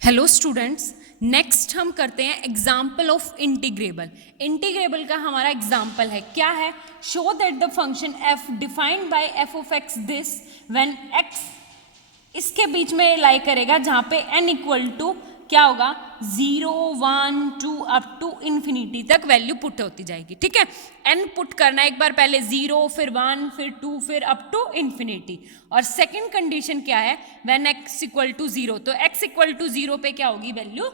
Hello students, next हम करते हैं एग्जाम्पल ऑफ इंटीग्रेबल। इंटीग्रेबल का हमारा एग्जाम्पल है, क्या है? Show that the function f defined by f of x this when x इसके बीच में लाई करेगा जहां पे n इक्वल टू क्या होगा 0, 1, 2 अप टू इन्फिनिटी तक वैल्यू पुट होती जाएगी। ठीक है, n पुट करना है एक बार, पहले 0 फिर 1 फिर 2 फिर अप टू इन्फिनिटी। और सेकंड कंडीशन क्या है? व्हेन x इक्वल टू 0, तो x इक्वल टू 0 पे क्या होगी वैल्यू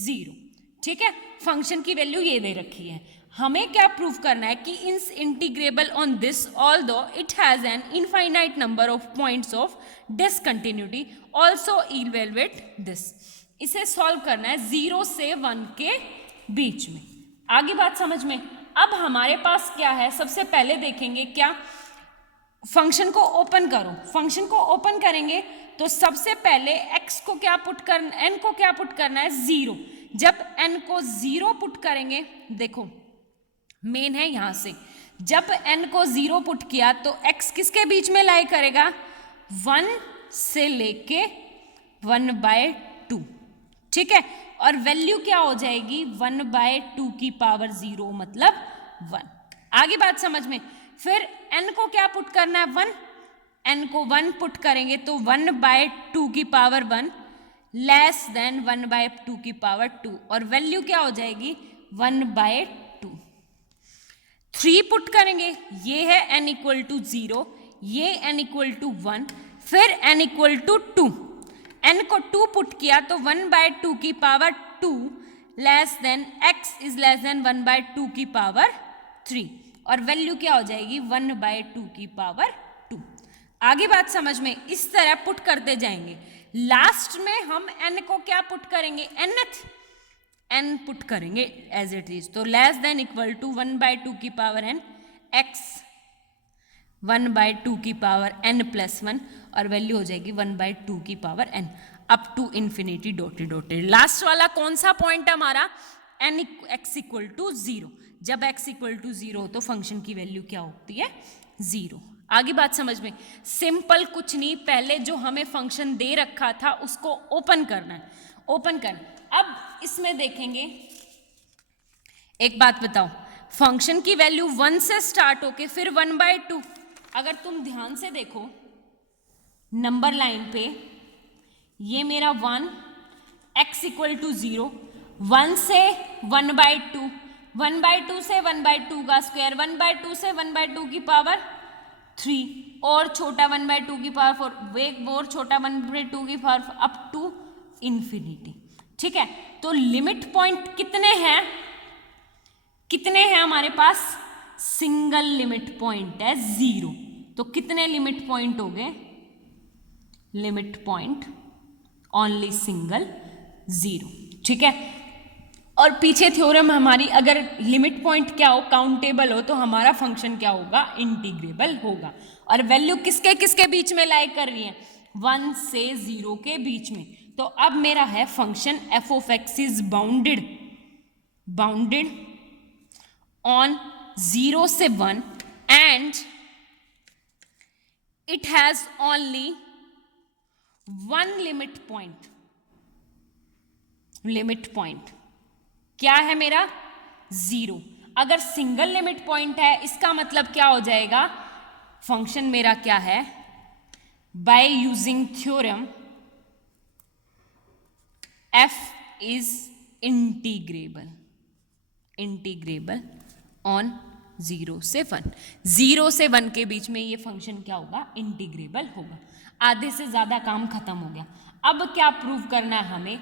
0। ठीक है, फंक्शन की वैल्यू ये दे रखी है। हमें क्या प्रूव करना है कि it's integrable on this although it has an infinite number of points of discontinuity also evaluate this. इसे सॉल्व करना है 0 से 1 के बीच में। आगे बात समझ में। अब हमारे पास क्या है, सबसे पहले देखेंगे क्या, फंक्शन को ओपन करो। फंक्शन को ओपन करेंगे तो सबसे पहले x को क्या पुट करना, n को क्या पुट करना है 0। जब n को 0 पुट करेंगे, देखो मेन है यहां से, जब n को 0 पुट किया तो x किसके बीच में लाई करेगा 1 से लेके 1/2। ठीक है, और वैल्यू क्या हो जाएगी 1/2 की पावर 0 मतलब 1। आगे बात समझ में। फिर n को क्या पुट करना है 1, n को 1 पुट करेंगे तो 1/2 की पावर 1 लेस देन 1/2 की पावर 2, और वैल्यू क्या हो जाएगी 1/2। 3 पुट करेंगे, ये है n इक्वल टू 0, ये n इक्वल टू 1, फिर n इक्वल टू 2। n को 2 पुट किया तो 1/2 की power 2 less than x is less than 1/2 की पावर 3, और वैल्यू क्या हो जाएगी 1/2 की पावर 2। आगे बात समझ में, इस तरह पुट करते जाएंगे। लास्ट में हम n को क्या पुट करेंगे, n पुट करेंगे एज इट इज, तो लेस देन इक्वल टू 1/2 की पावर n x 1/2 की पावर n प्लस 1, और वैल्यू हो जाएगी 1/2 की power n up to infinity dotted dotted. Last वाला कौन सा पॉइंट है हमारा, x इक्वल टू 0। जब x इक्वल टू 0 हो तो फंक्शन की वैल्यू क्या होती है 0। आगे बात समझ में। सिंपल कुछ नहीं, पहले जो हमें फंक्शन दे रखा था उसको ओपन करना है, ओपन करना। अब इसमें देखेंगे, एक बात बताओ, फंक्शन की वैल्यू 1 से स्टार्ट होके फिर 1/2, अगर तुम ध्यान से देखो नंबर लाइन पे, ये मेरा 1, x इक्वल टू 0, 1 से 1/2, 1/2 से 1/2 का स्क्वायर, 1/2 से 1/2 की पावर 3, और छोटा 1/2 की पावर 4, एक और छोटा 1/2 की पावर अप टू इन्फिनिटी। ठीक है, तो लिमिट पॉइंट कितने हैं, कितने हैं हमारे पास, सिंगल लिमिट पॉइंट है 0। तो कितने लिमिट पॉइंट हो गए, लिमिट पॉइंट ओनली सिंगल 0। ठीक है, और पीछे थ्योरम हमारी, अगर लिमिट पॉइंट क्या हो, काउंटेबल हो, तो हमारा फंक्शन क्या होगा, इंटीग्रेबल होगा। और वैल्यू किसके किसके बीच में लाई कर रही है, 1 से 0 के बीच में। तो अब मेरा है function f of x is bounded on 0 से 1 and it has only 1 limit point. Limit point क्या है मेरा 0। अगर सिंगल लिमिट पॉइंट है इसका मतलब क्या हो जाएगा, फंक्शन मेरा क्या है, by using theorem f is integrable on 0 से 1। 0 से 1 के बीच में ये फंक्शन क्या होगा, इंटीग्रेबल होगा। आधे से ज्यादा काम खत्म हो गया। अब क्या प्रूव करना है, हमें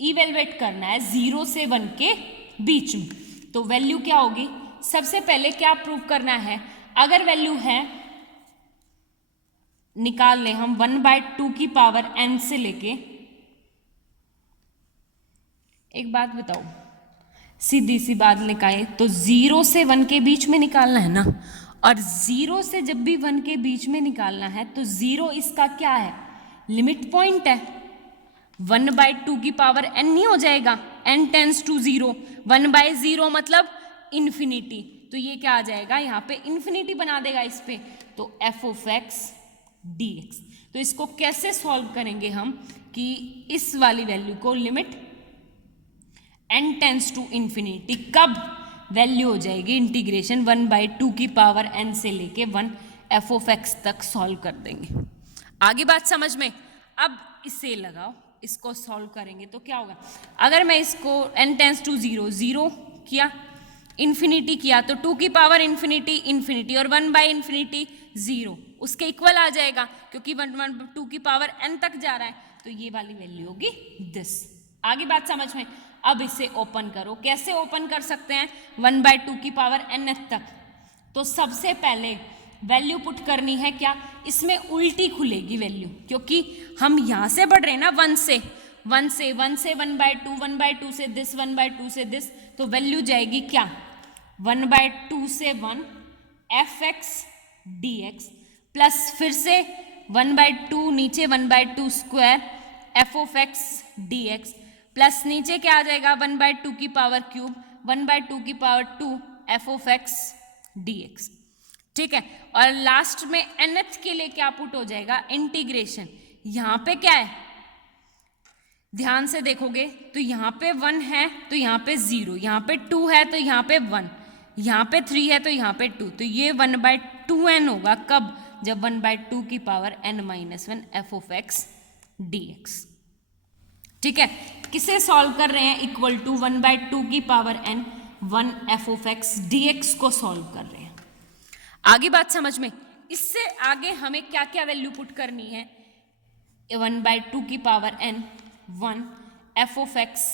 इवेलुएट करना है 0 से 1 के बीच में। तो वैल्यू क्या होगी, सबसे पहले क्या प्रूव करना है, अगर वैल्यू है, निकाल लें हम 1/2 की पावर n से लेके। एक बात बताओ, सीधी सी बात निकाले तो 0 से 1 के बीच में निकालना है ना, और 0 से जब भी 1 के बीच में निकालना है तो 0 इसका क्या है, लिमिट पॉइंट है। 1/2 की पावर n नहीं हो जाएगा, n टेंस टू 0, 1/0 मतलब इन्फिनिटी, तो ये क्या आ जाएगा, यहाँ पे इन्फिनिटी बना देगा इस पे। तो f ऑफ x dx। तो इसको कैसे सॉल्व करेंगे हम कि इस वाली वैल्यू को limit n tends to infinity, कब वैल्यू हो जाएगी इंटीग्रेशन 1/2 की पावर n से लेके 1 एफ ऑफ एक्स तक सॉल्व कर देंगे। आगे बात समझ में। अब इसे लगाओ, इसको सॉल्व करेंगे तो क्या होगा, अगर मैं इसको n टेंस टू 0 किया, इन्फिनिटी किया, तो 2 की पावर इन्फिनिटी इन्फिनिटी और 1/∞ 0 उसके इक्वल आ जाएगा, क्योंकि 2 की पावर n तक जा रहा है, तो ये वाली वैल्यू होगी दिस। आगे बात समझ में। अब इसे ओपन करो, कैसे ओपन कर सकते हैं 1/2 की पावर n तक। तो सबसे पहले वैल्यू पुट करनी है क्या, इसमें उल्टी खुलेगी वैल्यू, क्योंकि हम यहाँ से बढ़ रहे हैं ना 1 से 1/2, 1/2 से दिस, 1/2 से दिस, तो वैल्यू जाएगी क्या 1/2 से 1 F x d x, plus फिर से 1/2 नीचे 1/2 square F of x d x, plus नीचे क्या आ जाएगा 1/2 की पावर क्यूब 1/2 की power 2 F of x d x. ठीक है, और लास्ट में nth के लिए क्या पुट हो जाएगा इंटीग्रेशन। यहां पे क्या है, ध्यान से देखोगे तो यहाँ पे 1 है तो यहाँ पे 0, यहाँ पे 2 है तो यहाँ पे 1, यहाँ पे 3 है तो यहाँ पे 2, तो ये 1/2n होगा कब, जब 1/2 की power n-1 f of x d x. ठीक है, किसे सॉल्व कर रहे हैं, इक्वल टू 1/2 की power n 1 f of x d x को सॉल्व कर रहे हैं। आगे बात समझ में। इससे आगे हमें क्या क्या वैल्यू पुट करनी है, 1/2 की power n 1 f of x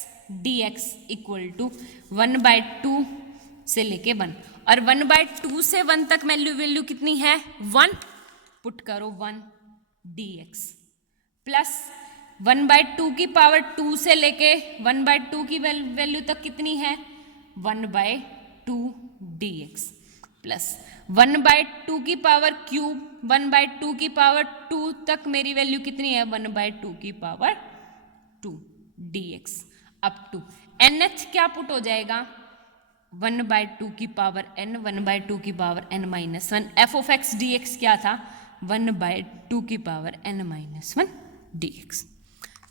d x equal to 1/2 से लेके 1, और 1/2 से 1 तक वैल्यू कितनी है 1, पुट करो 1 डी एक्स, प्लस 1/2 की पावर 2 से लेके 1/2 की वैल्यू तक कितनी है 1/2 डी एक्स, प्लस 1/2 की पावर क्यूब 1/2 की पावर 2 तक मेरी वैल्यू कितनी है 1/2 की power 2 dx up to nth क्या पुट हो जाएगा 1/2 की पावर n 1/2 की power n-1 f of x d x क्या था 1/2 की पावर n-1 dx।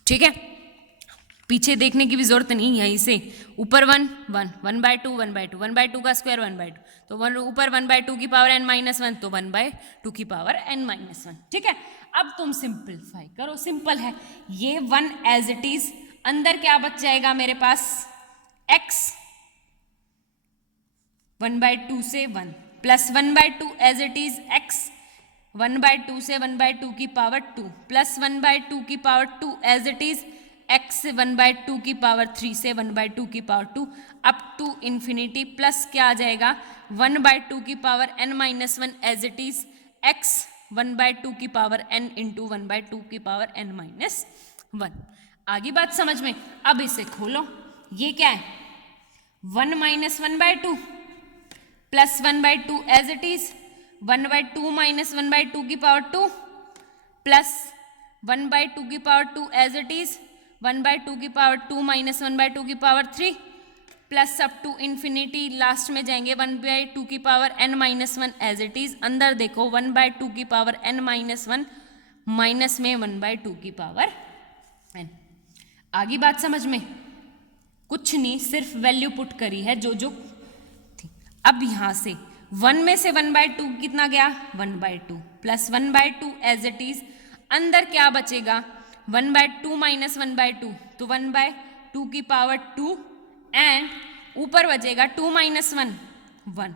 ठीक है, पीछे देखने की भी जरूरत नहीं, यहीं से ऊपर 1 1 1/2 1/2 1/2 का स्क्वायर 1/2, तो ऊपर 1/2 की पावर n-1 तो 1/2 की पावर n-1। ठीक है, अब तुम सिंपलीफाई करो, सिंपल है ये 1 एज इट इज, अंदर क्या बच जाएगा मेरे पास x 1/2 से 1 plus 1/2 as it is x 1/2 से 1/2 की पावर 2 प्लस 1/2 की power 2 as it is x 1/2 की पावर 3 से 1/2 की power 2 up to infinity, plus क्या आ जाएगा 1/2 की power n-1 as it is x 1/2 की पावर n इंटू 1/2 की पावर n-1। आगे बात समझ में। अब इसे खोलो, ये क्या है 1 - 1/2 plus 1/2 as it is 1/2 minus 1/2 की पावर 2 प्लस 1/2 की पावर 2 एज इट इज 1/2 की पावर 2 माइनस 1/2 की power 3 plus up to infinity, last में जाएंगे 1/2 की power n-1 as it is, अंदर देखो 1/2 की पावर n-1 माइनस में 1/2 की पावर n। आगे बात समझ में, कुछ नहीं, सिर्फ वैल्यू पुट करी है जो थी। अब यहां से 1 में से 1/2 कितना गया 1/2 प्लस 1/2 एज इट इज, अंदर क्या बचेगा 1/2 माइनस 1/2 तो 1/2 की पावर 2 एंड ऊपर बचेगा 2 - 1 1।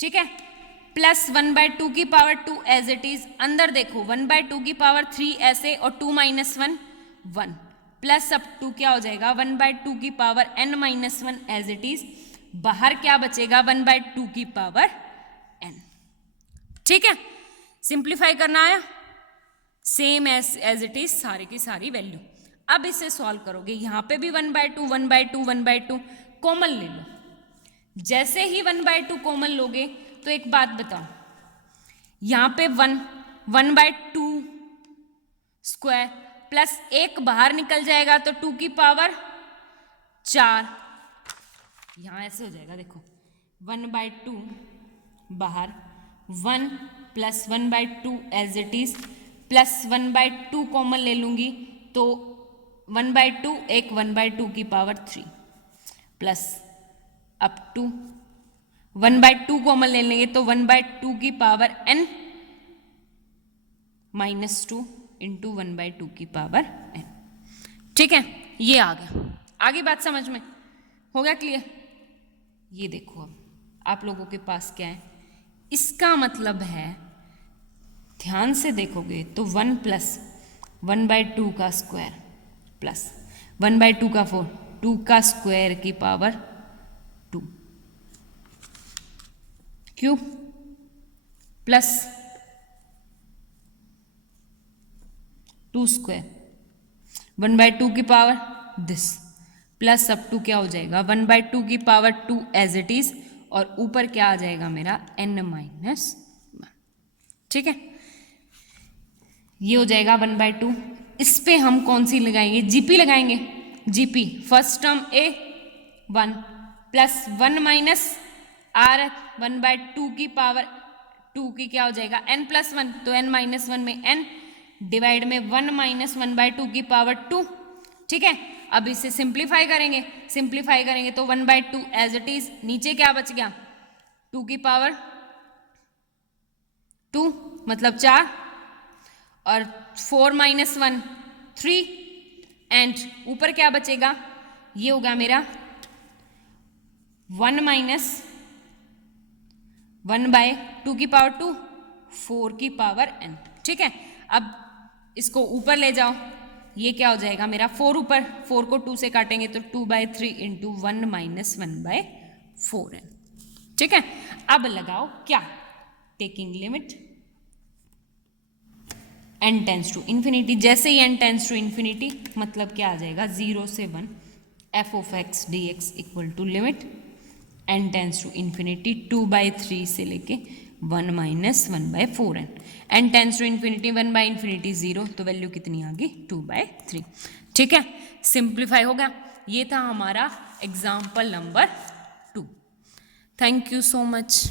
ठीक है, प्लस 1/2 की पावर 2 एज इट इज, अंदर देखो 1/2 की पावर 3 ऐसे और 2 - 1 1 प्लस अप टू क्या हो जाएगा 1/2 की power n-1 as it is, बाहर क्या बचेगा 1/2 की पावर n। ठीक है, सिंप्लीफाई करना आया, सेम एज इट इज सारी की सारी वैल्यू। अब इसे सॉल्व करोगे, यहां पे भी 1/2 1/2 1/2 कॉमन ले लो। जैसे ही 1/2 कॉमन लोगे तो एक बात बताओ, यहां पे 1/2 स्क्वायर प्लस 1 बाहर निकल जाएगा तो 2 की पावर 4, यहां ऐसे हो जाएगा, देखो 1/2 बाहर 1 plus 1/2 as it is, plus 1/2 common ले लूंगी तो 1/2 एक 1/2 की power 3 plus up to 1/2 common ले लेंगे तो 1/2 की पावर n -2 इंटू 1/2 की पावर n। ठीक है, ये आ गया। आगे बात समझ में हो गया क्लियर? ये देखो अब आप लोगों के पास क्या है, इसका मतलब है ध्यान से देखोगे तो 1 प्लस 1/2 का स्क्वायर प्लस 1/2 का 4, 2 का स्क्वायर की पावर 2 क्यूब प्लस 2 स्क्वायर 1/2 की power this plus up to क्या हो जाएगा 1/2 की पावर 2 एज इट इज, और ऊपर क्या आ जाएगा मेरा n-1। ठीक है, ये हो जाएगा 1/2। इस पे हम कौन सी लगाएंगे, जीपी लगाएंगे। GP first term a 1 plus 1 minus r 1/2 की पावर 2 की क्या हो जाएगा n+1, तो n-1 में n डिवाइड में 1 माइनस 1/2 की पावर 2। ठीक है, अब इसे सिंप्लीफाई करेंगे तो 1/2 एज इट इज, नीचे क्या बच गया 2 की पावर 2 मतलब 4, और 4 माइनस 1 3, एंड ऊपर क्या बचेगा, ये होगा मेरा 1 माइनस 1/2 की पावर 2 4 की पावर n। ठीक है, अब इसको ऊपर ले जाओ, ये क्या हो जाएगा मेरा 4 ऊपर, 4 को 2 से काटेंगे तो 2/3 इंटू 1 माइनस 1/4n। ठीक है, अब लगाओ क्या, taking limit n tends to infinity. जैसे ही n टेंस टू इन्फिनिटी मतलब क्या आ जाएगा 0 से 1 f(x) dx equal to limit n tends to infinity 2/3 से लेके 1 minus 1/4n। n tends to infinity 1/∞ 0, तो वैल्यू कितनी आ गई 2/3। ठीक है, सिंप्लीफाई हो गया। ये था हमारा example number 2। Thank you so much.